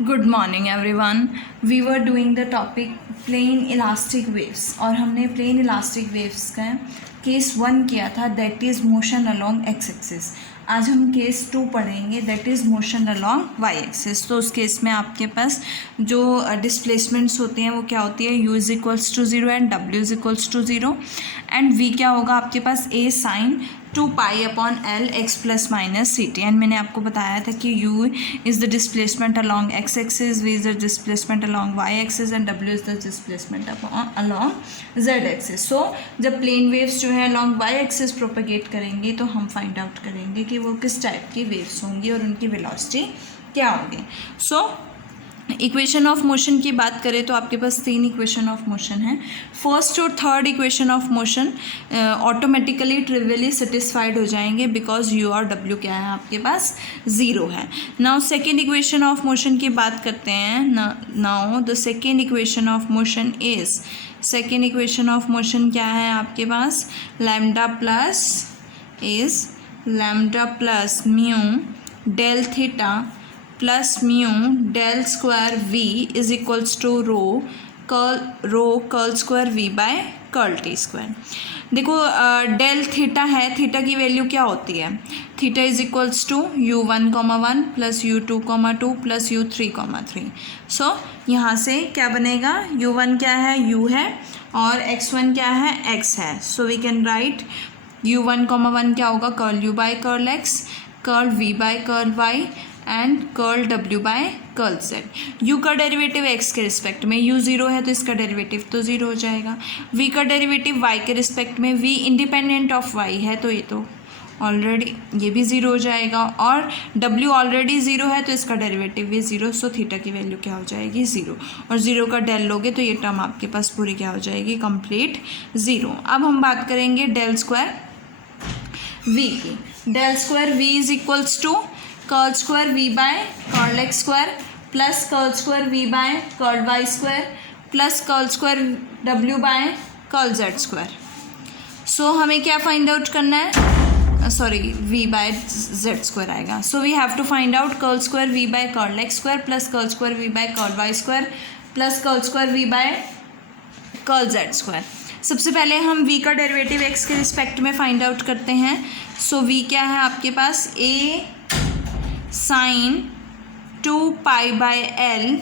Good morning everyone. We were doing the topic plane elastic waves और हमने plane elastic waves का case 1 किया था, that is motion along x axis. आज हम केस 2 पढ़ेंगे, that is motion along y axis. तो उस केस में आपके पास जो डिस्प्लेसमेंट्स होते हैं वो क्या होती है, u is equals to 0 and w is equals to 0 and v क्या होगा आपके पास a sine 2 pi upon L x plus minus c t. And मैंने आपको बताया था कि u is the displacement along x axis, v is the displacement along y axis and w is the displacement along z axis. So जब plane waves जो है along y axis propagate करेंगे तो हम फाइंड आउट करेंगे कि वो किस टाइप की वेव्स होंगी और उनकी वेलोसिटी क्या होगी. सो इक्वेशन ऑफ मोशन की बात करें तो आपके पास 3 इक्वेशन ऑफ मोशन है. फर्स्ट और third equation of motion automatically trivially satisfied हो जाएंगे बिकॉज यू और डब्ल्यू क्या है आपके पास 0 है. Now second equation of motion की बात करते हैं. Now the second equation of motion is, second equation of motion क्या है आपके पास, lambda plus mu del theta plus mu del square v is equals to rho curl square v by curl T square. देखो del theta है, theta की value क्या होती है, theta is equals to u1,1 plus u2,2 plus u3,3. So यहाँ से क्या बनेगा, u1 क्या है, u है और x1 क्या है, x है. So we can write u1,1 क्या होगा, curl u by curl x, curl v by curl y and curl w by curl z. u का डेरिवेटिव x के रिस्पेक्ट में, u 0 है तो इसका डेरिवेटिव तो 0 हो जाएगा. v का डेरिवेटिव y के रिस्पेक्ट में, v इंडिपेंडेंट ऑफ y है तो ये तो ऑलरेडी ये भी 0 हो जाएगा और w ऑलरेडी 0 है तो इसका डेरिवेटिव भी 0. सो थीटा की वैल्यू क्या हो जाएगी 0 और 0 का डेल लोगे तो ये टर्म आपके पास पूरी क्या हो जाएगी, कंप्लीट 0. अब हम बात करेंगे डेल स्क्वायर v की. Del square v is equals to curl square v by curl x square plus curl square v by curl y square plus curl square w by curl z square. So हमें क्या find out करना है, sorry v by z square आएगा. So we have to find out curl square v by curl x square plus curl square v by curl y square plus curl square v by curl z square. सबसे पहले हम v का derivative x के respect में find out करते हैं. So v क्या है आपके पास, a sine 2 pi by L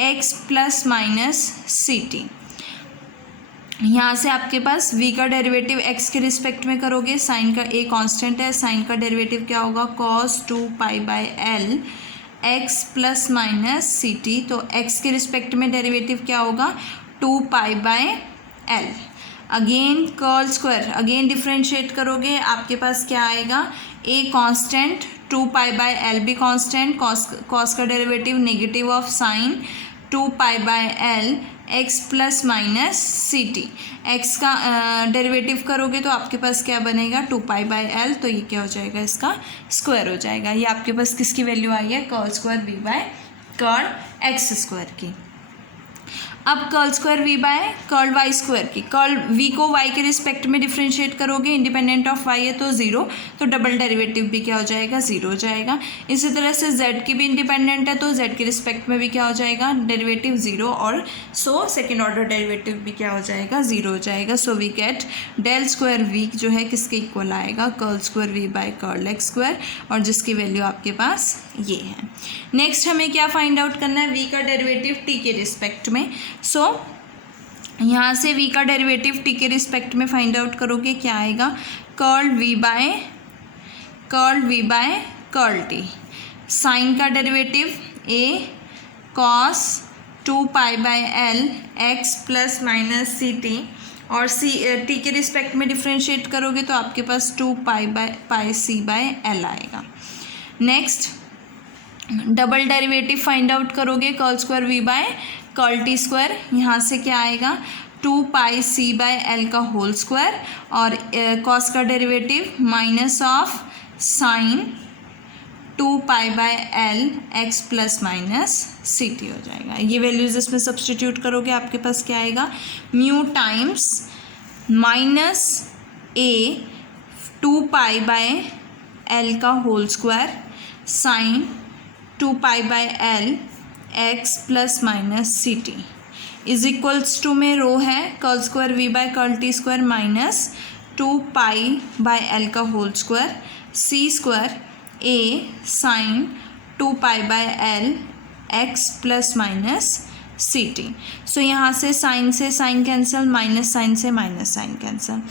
x plus minus c t. यहाँ से आपके पास v का डेरिवेटिव x के रिस्पेक्ट में करोगे, साइन का a कांस्टेंट है, साइन का डेरिवेटिव क्या होगा, cos 2 pi by L x plus minus c t. तो x के रिस्पेक्ट में डेरिवेटिव क्या होगा, 2 pi by l. Again curl square, again differentiate करोगे आपके पास क्या आएगा, a constant 2 pi by l भी कांस्टेंट, कॉस का derivative negative of sine 2 pi by L x plus minus c t. X का डेरिवेटिव करोगे तो आपके पास क्या बनेगा, 2 पाई बाय एल, तो ये क्या हो जाएगा, इसका स्क्वायर हो जाएगा. ये आपके पास किसकी वैल्यू आई है, curl square v by curl x square की. अब curl square v by curl y square की, कर्ल v को y के रिस्पेक्ट में डिफ्रेंशिएट करोगे, इंडिपेंडेंट ऑफ y है तो 0, तो डबल डेरिवेटिव भी क्या हो जाएगा, 0 हो जाएगा. इसी तरह से z की भी इंडिपेंडेंट है तो z के रिस्पेक्ट में भी क्या हो जाएगा, डेरिवेटिव 0 और सो सेकेंड ऑर्डर डेरिवेटिव भी क्या हो जाएगा, 0 हो जाएगा. So we get del square v जो है किसके इक्वल आएगा, curl square v by curl x square और जिसकी वैल्यू आपके पास ये है. नेक्स्ट हमें क्या फाइंड आउट करना है, v का डेरिवेटिव t के रिस्पेक्ट में. सो यहाँ से v का डेरिवेटिव t के रिस्पेक्ट में फाइंड आउट करोगे, क्या आएगा, curl v by curl t. Sine का derivative a cos 2 pi by L x plus minus c t और t के रिस्पेक्ट में डिफ्रेंशिएट करोगे तो आपके पास 2 पाई सी बाय एल आएगा. Next double derivative find out करोगे, curl square v by curl T square. यहाँ से क्या आएगा, 2 पाई सी बाय एल का होल स्क्वायर और कॉस का derivative minus of sine 2 pi by L x plus minus c t हो जाएगा. ये वैल्यूज इसमें सब्सटीट्यूट करोगे आपके पास क्या आएगा, mu times minus a 2 pi by L का whole square sine 2 pi by L x plus minus c t is equals to में रो है curl square v by curl T square minus 2 pi by L का whole square c square a sine 2 pi by L x plus minus c t. So यहाँ से sine cancel, minus sine से minus sine cancel,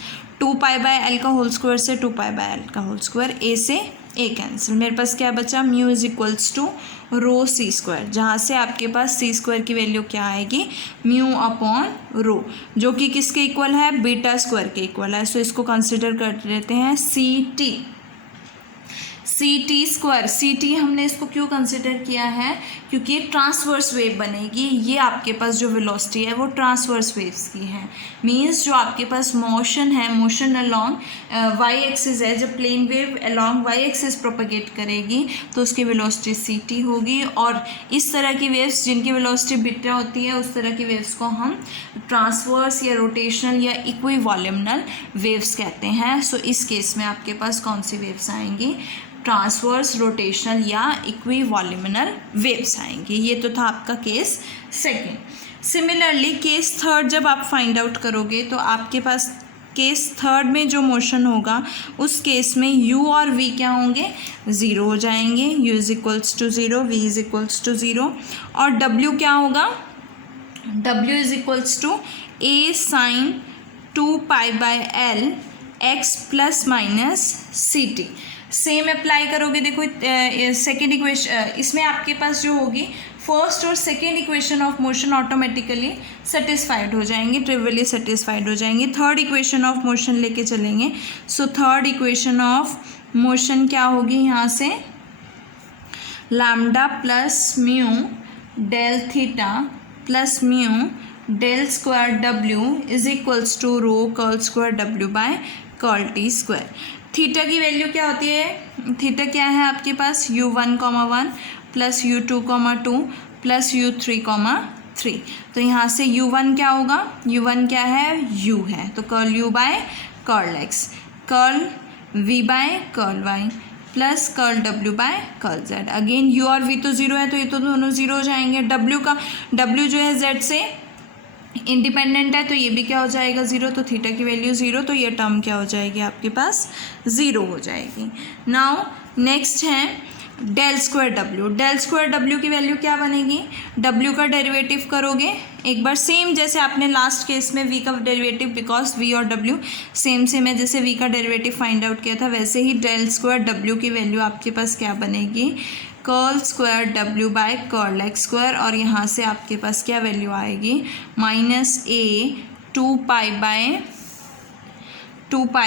2 pi by L का whole square से 2 pi by L का whole square, a से a cancel. मेरे पास क्या बचा, mu is equals to rho c square, जहाँ से आपके पास सी स्क्वायर की वैल्यू क्या आएगी, म्यू अपॉन रो, जो कि किसके इक्वल है, बीटा स्क्वायर के इक्वल है। सो इसको कंसिडर कर लेते हैं c t square. C t हमने इसको क्यों कंसिडर किया है, क्योंकि ट्रांसवर्स वेव बनेगी। ये आपके पास जो वेलोसिटी है वो ट्रांसवर्स वेव्स की है, मींस जो आपके पास मोशन है, मोशन अलोंग वाई एक्सिस है, जब plane wave along y axis propagate करेगी तो उसकी वेलोसिटी सी टी होगी। और इस तरह की वेव्स जिनकी वेलोसिटी बीटा होती है, उस तरह की वेव्स को हम ट्रांसवर्स या रोटेशनल या इक्विवॉल्यूमिनल वेव्स कहते हैं। सो इस केस में आपके पास कौन सी वेव्स आएंगी, ट्रांसवर्स, रोटेशनल या इक्विवॉल्यूमिनल वेव्स आएंगी। ये तो था आपका case second. Similarly case third जब आप फाइंड आउट करोगे तो आपके पास केस थर्ड में जो मोशन होगा उस केस में u और v क्या होंगे, ज़ीरो हो जाएंगे। u is equals to zero, v is equals to zero, और w क्या होगा, w is equals to a sine 2 pi by L x plus minus c t. Same apply करोगे, देखो सेकेंड इक्वेशन, इसमें आपके पास जो होगी फर्स्ट और second equation of motion automatically satisfied हो जाएंगे, ट्रिवियली सेटिस्फाइड हो जाएंगे। थर्ड इक्वेशन ऑफ मोशन लेके चलेंगे। So third equation of motion क्या होगी, यहाँ से lambda plus mu del theta plus mu del square W is equals to rho curl square W by curl T square. Theta की value क्या होती है, थीटा क्या है आपके पास, u1, plus u2, plus u3, तो यहाँ से u1 क्या होगा, u1 क्या है, u है, तो curl u by curl x, curl v by curl y, plus curl w by curl z। Again u और v तो ज़ीरो है, तो ये तो दोनों ज़ीरो हो जाएंगे। w जो है z से इंडिपेंडेंट है, तो ये भी क्या हो जाएगा, ज़ीरो, तो थीटा की वैल्यू ज़ीरो, तो ये टर्म क्या हो जाएगी आपके पास, ज़ीरो हो जाएगी। नाउ नेक्स्ट है del square W. Del square W की वैल्यू क्या बनेगी, डब्ल्यू का डेरिवेटिव करोगे एक बार सेम जैसे आपने लास्ट केस में वी का डेरिवेटिव, बिकॉज वी और डब्ल्यू सेम है, जैसे वी का डेरिवेटिव फाइंड आउट किया था वैसे ही डेल स्क्वायर डब्ल्यू की वैल्यू आपके पास क्या बनेगी, curl square W by curl x square, और यहाँ से आपके पास क्या वैल्यू आएगी, minus a 2 pi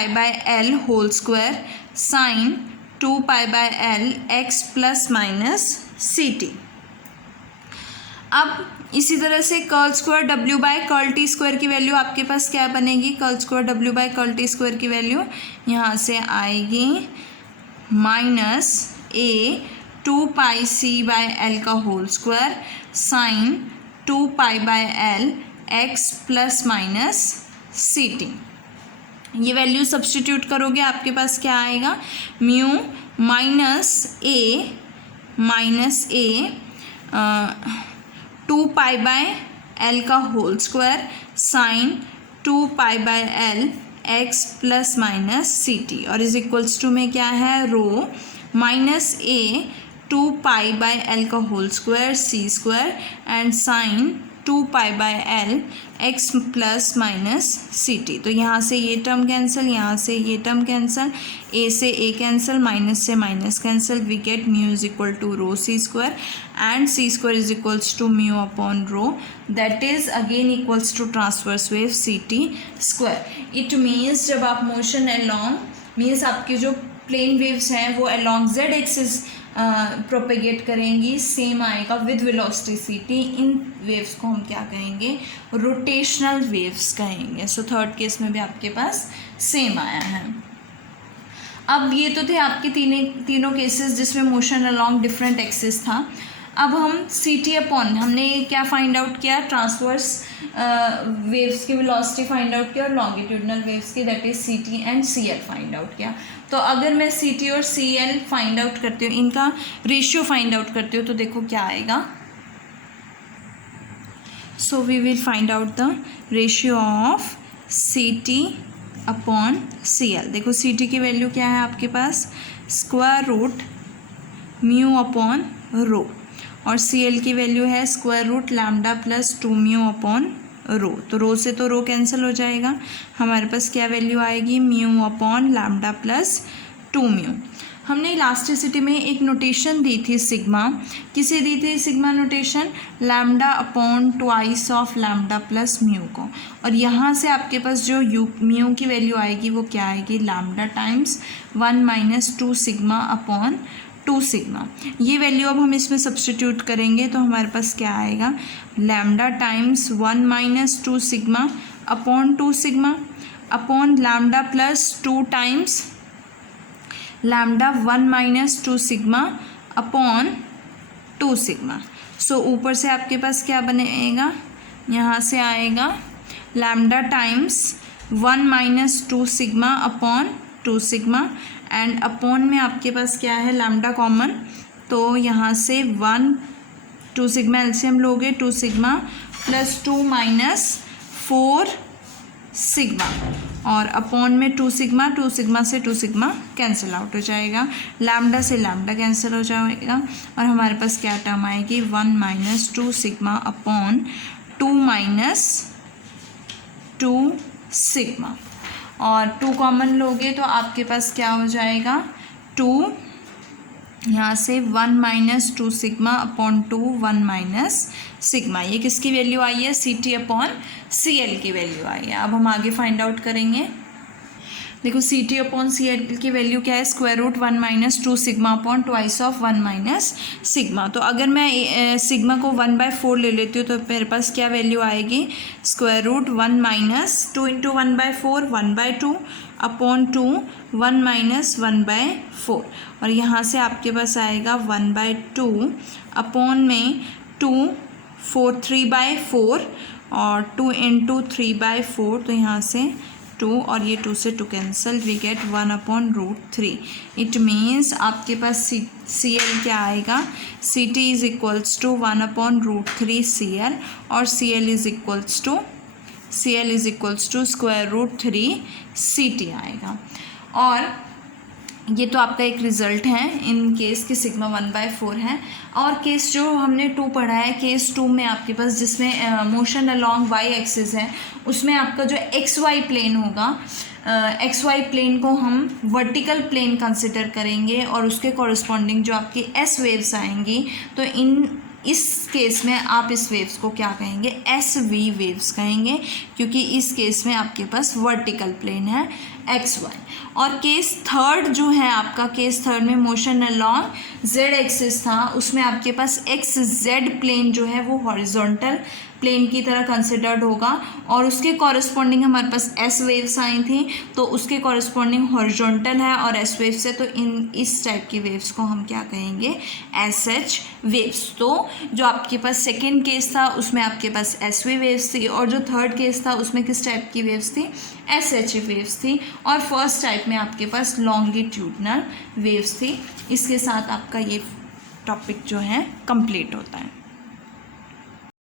by l whole square sine 2 pi by L x plus minus c t. अब इसी तरह से curl square W by curl T square की वैल्यू आपके पास क्या बनेगी, curl square W by curl T square की वैल्यू यहाँ से आएगी minus a 2 pi c by L का whole square sine 2 pi by L x plus minus c t. ये वैल्यू सब्सटीट्यूट करोगे आपके पास क्या आएगा, mu minus a 2 pi by L का whole square sine 2 pi by L x plus minus c t, और is equals to में क्या है, rho minus a 2 pi by L का whole square c square and sine 2 pi by L x plus minus c t. तो यहाँ से ये term cancel, यहाँ से ये टर्म कैंसिल, ए से ए कैंसिल, माइनस से minus cancel, we get mu is equal to rho c square and c square is equals to mu upon rho, that is again equals to transverse wave c t square. It means जब आप motion along means आपके जो plane waves हैं वो along z axis propagate करेंगी, same आएगा with velocity c t. इन waves को हम क्या कहेंगे, रोटेशनल वेव्स कहेंगे। सो थर्ड केस में भी आपके पास सेम आया है। अब ये तो थे आपके तीनों केसेस जिसमें मोशन अलोंग डिफरेंट एक्सिस था। अब हम सी टी अपॉन हमने क्या फाइंड आउट किया, ट्रांसवर्स वेव्स की वेलोसिटी फाइंड आउट किया और लॉन्गिट्यूडनल वेव्स की that is c t and c l find out किया। तो अगर मैं सी टी और सी एल फाइंड आउट करती हूँ, इनका रेशियो फाइंड आउट करती हूँ, तो देखो क्या आएगा, So we will find out the ratio of CT upon CL. देखो CT की वैल्यू क्या है आपके पास, square root mu upon rho, और CL की वैल्यू है square root lambda plus 2 mu upon rho. तो रो से तो रो कैंसिल हो जाएगा, हमारे पास क्या वैल्यू आएगी, mu upon lambda plus 2 mu. हमने इलास्टिसिटी में एक नोटेशन दी थी सिग्मा, किसे दी थी sigma notation, lambda upon twice of lambda plus mu को. और यहाँ से आपके पास जो म्यू की वैल्यू आएगी वो क्या आएगी, lambda times 1 minus 2 sigma upon 2 sigma. ये वैल्यू अब हम इसमें सब्सटीट्यूट करेंगे तो हमारे पास क्या आएगा, lambda times 1 minus 2 sigma upon 2 sigma upon lambda plus 2 times lambda 1 minus 2 sigma upon 2 sigma. So ऊपर से आपके पास क्या बनेगा, यहाँ से आएगा lambda times 1 minus 2 sigma upon 2 sigma, and upon में आपके पास क्या है, लैम्डा कॉमन, तो यहाँ से 1 2 सिग्मा एलसीएम लोगे 2 सिग्मा प्लस 2 माइनस 4 सिग्मा, और अपॉन में 2 सिग्मा से 2 सिग्मा कैंसिल आउट हो जाएगा, लैम्डा से लैम्डा कैंसिल हो जाएगा, और हमारे पास क्या टर्म आएगी, 1 minus 2 sigma upon 2 minus 2 sigma, और 2 कॉमन लोगे तो आपके पास क्या हो जाएगा, 2, यहाँ से 1 minus 2 sigma upon 2 1 minus sigma. ये किसकी वैल्यू आई है, CT अपॉन CL की वैल्यू आई है. अब हम आगे फाइंड आउट करेंगे. देखो CT अपॉन CL की वैल्यू क्या है, square root 1 minus 2 sigma upon twice of 1 minus sigma. तो अगर मैं सिग्मा को 1/4 ले लेती हूँ तो मेरे पास क्या वैल्यू आएगी, square root 1 minus 2 into 1/4 1/2 upon 2 1 minus 1/4, और यहाँ से आपके पास आएगा 1/2 अपॉन में 2 4 3/4 और 2 इंटू 3/4, तो यहाँ से 2 और ये 2 से 2 cancel, we get 1 upon root 3. It means आपके पास CL क्या आएगा, CT is equals to 1 upon root 3 CL, और CL is equals to square root 3 CT आएगा. और ये तो आपका एक रिज़ल्ट है इन केस कि सिग्मा 1/4 है. और केस जो हमने 2 पढ़ा है, केस 2 में आपके पास जिसमें मोशन अलॉन्ग y एक्सिस है, उसमें आपका जो XY प्लेन होगा, XY प्लेन को हम वर्टिकल प्लेन कंसिडर करेंगे, और उसके कॉरस्पॉन्डिंग जो आपकी S वेव्स आएंगी, तो इस केस में आप इस वेव्स को क्या कहेंगे, SV वेव्स कहेंगे, क्योंकि इस केस में आपके पास वर्टिकल प्लेन है XY. और केस थर्ड जो है आपका, केस थर्ड में मोशन अलॉन्ग Z एक्सिस था, उसमें आपके पास XZ प्लेन जो है वो हॉरिजॉन्टल प्लेन की तरह कंसिडर्ड होगा, और उसके कॉरस्पॉन्डिंग हमारे पास S वेव्स आई थी, तो उसके कॉरस्पॉन्डिंग हॉरिजॉन्टल है और S वेव्स है, तो इस टाइप की वेव्स को हम क्या कहेंगे, SH वेव्स. तो जो आपके पास सेकेंड केस था उसमें आपके पास SV वेव्स थी, और जो थर्ड केस था उसमें किस टाइप की वेव्स थी, SH वेव्स थी, और फर्स्ट टाइप में आपके पास लॉन्गिट्यूडनल वेव्स थी. इसके साथ आपका ये टॉपिक जो है कंप्लीट होता है.